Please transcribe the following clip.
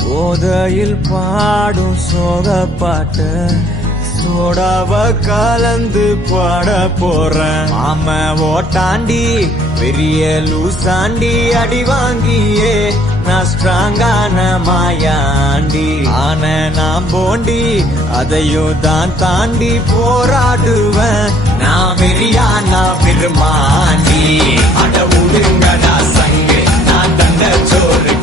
போதையில் பாடும் சோக பாட்டு சோடாவ கலந்து பாட போறேன். மாம ஓட்டாண்டி பெரிய லூசாண்டி அடி வாங்கியே நான் ஸ்ட்ராங்கான மாயாண்டி ஆன நான் போண்டி அதையும் தான் தாண்டி போராடுவேன். நான் வெறியானா பெருமாண்டி அட உடுங்கடா சங்கு நான் தந்த சோறு